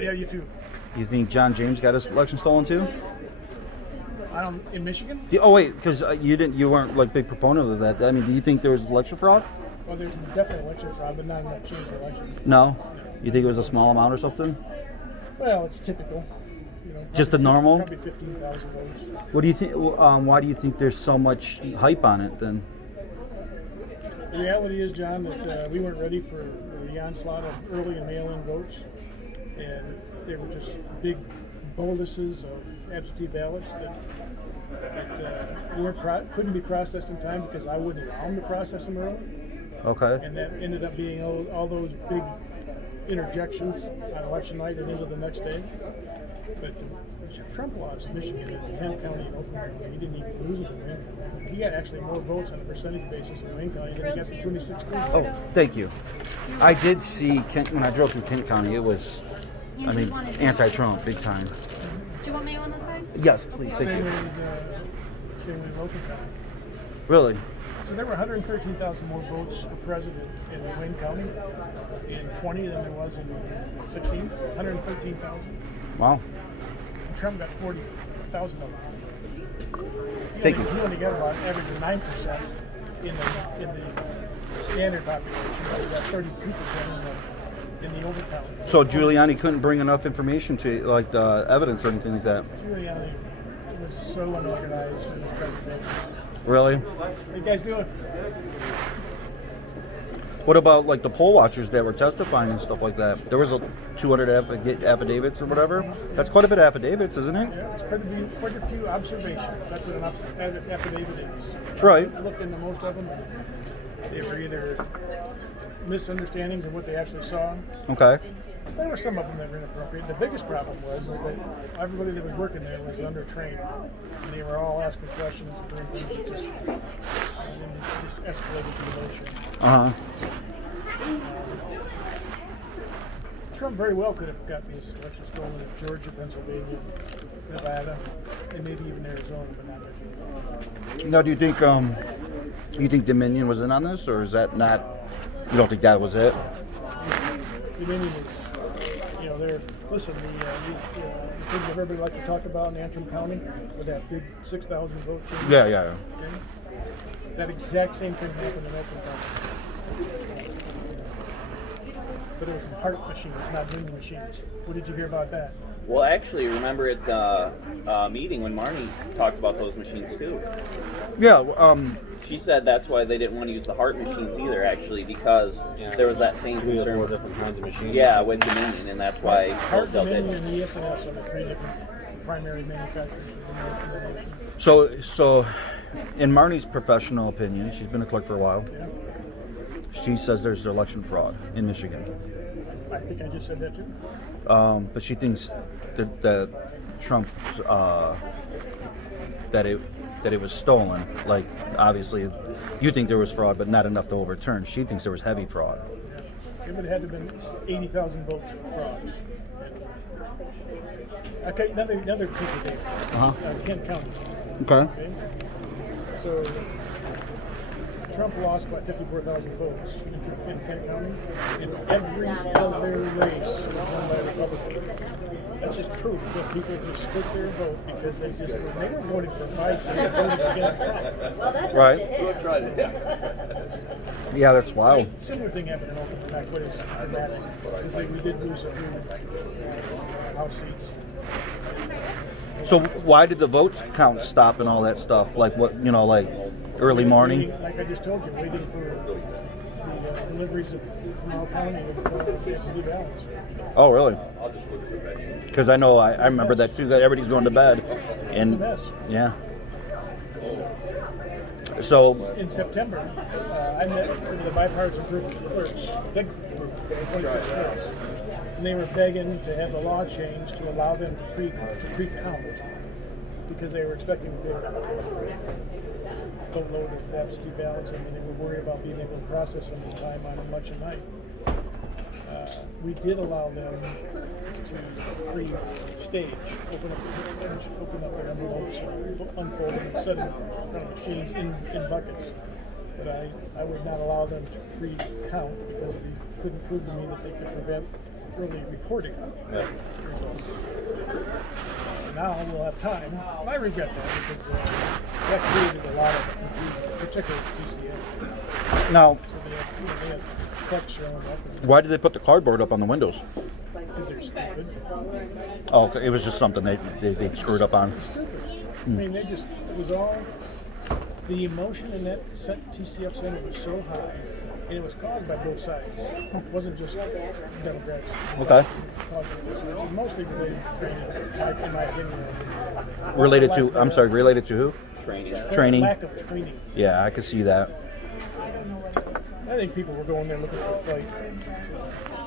Yeah, you too. You think John James got his election stolen too? In Michigan? Oh wait, because you weren't like big proponent of that. I mean, do you think there was election fraud? Well, there's definitely election fraud, but not enough change the election. No. You think it was a small amount or something? Well, it's typical. Just the normal? Probably 15,000 votes. What do you think? Why do you think there's so much hype on it then? The reality is, John, that we weren't ready for the onslaught of early and mail-in votes, and there were just big boluses of absentee ballots that couldn't be processed in time because I wouldn't allow them to process them early. Okay. And that ended up being all those big interjections on election night and into the next day. But Trump lost Michigan and Kent County and Oakland County. He didn't even lose it in Wayne County. He got actually more votes on a percentage basis in Wayne County than he got in 2016. Oh, thank you. I did see Kent when I drove through Kent County. It was, I mean, anti-Trump big time. Do you want mayo on the side? Yes, please. Thank you. Same with Oakland County. Really? So there were 113,000 more votes for president in Wayne County in 20 than there was in 16. 113,000. Wow. And Trump got 40,000 of them. Thank you. He only got about average of 9% in the standard population, but he got 32% in the overcount. So Giuliani couldn't bring enough information to like the evidence or anything like that. Giuliani was so unorganized in his presentation. Really? What you guys doing? What about like the poll watchers that were testifying and stuff like that? There was 200 affidavits or whatever. That's quite a bit of affidavits, isn't it? Yeah, it's quite a few observations. That's what an affidavit is. Right. I looked into most of them. They were either misunderstandings of what they actually saw. Okay. So there were some of them that were inappropriate. The biggest problem was that everybody that was working there was undertrained. And they were all asking questions and doing things that just escalated the emotion. Uh-huh. Trump very well could have got these elections stolen in Georgia, Pennsylvania, Nevada, and maybe even Arizona, but not Michigan. Now, do you think Dominion was in on this, or is that not? You don't think that was it? Dominion is, they're, listen, the thing that everybody likes to talk about in Antrim County, with that big 6,000 vote change. Yeah. Okay? That exact same thing happened in Oakland County. But it was heart machines, not vending machines. What did you hear about that? Well, actually, remember at the meeting when Marnie talked about those machines too. Yeah. She said that's why they didn't want to use the heart machines either, actually, because there was that same concern. 4 different kinds of machines. Yeah, with Dominion, and that's why Heart, Hillsdale did. Dominion, and ESNS are the 3 different primary manufacturers in the nation. So, in Marnie's professional opinion, she's been a clerk for a while. Yeah. She says there's election fraud in Michigan. I think I just said that too. But she thinks that Trump that it was stolen. Like, obviously, you think there was fraud, but not enough to overturn. She thinks there was heavy fraud. It would have had to have been 80,000 votes fraud. Okay, another piece of data. Kent County. Okay. So Trump lost by 54,000 votes in Kent County, and every other race was won by a Republican. That's just proof that people just split their vote because they were voting for Biden, they voted against Trump. Right. Yeah, that's wild. Similar thing happened in Oakland, not quite as dramatic, because we did lose a few House seats. So why did the votes count stop and all that stuff? Like what, like early morning? Like I just told you, waiting for the deliveries from our county of absentee ballots. Oh, really? Because I know I remember that too. That everybody's going to bed, and It's a mess. yeah. So In September, I met with the bipartisan group of clerks, big group, 26 clerks, and they were begging to have the law changed to allow them to pre-count because they were expecting a boatload of absentee ballots, and they were worried about being able to process them in time on election night. We did allow them to pre-stage, open up their envelopes, unfold them, and set them in front of machines in buckets. But I would not allow them to pre-count because they couldn't prove to me that they could prevent really reporting. Yeah. Now we'll have time. And I regret that because that created a lot of confusion, particularly with TCA. Now, So they had trucks showing up why did they put the cardboard up on the windows? because they're stupid. Oh, okay. It was just something they screwed up on. Stupid. I mean, it was all, the emotion in that TCF center was so high, and it was caused by both sides. It wasn't just Democrats. Okay. It caused by both sides. It's mostly related to training, in my opinion. Related to, I'm sorry, related to who? Training. Training. Lack of training. Yeah, I could see that. I think people were going there looking for a fight.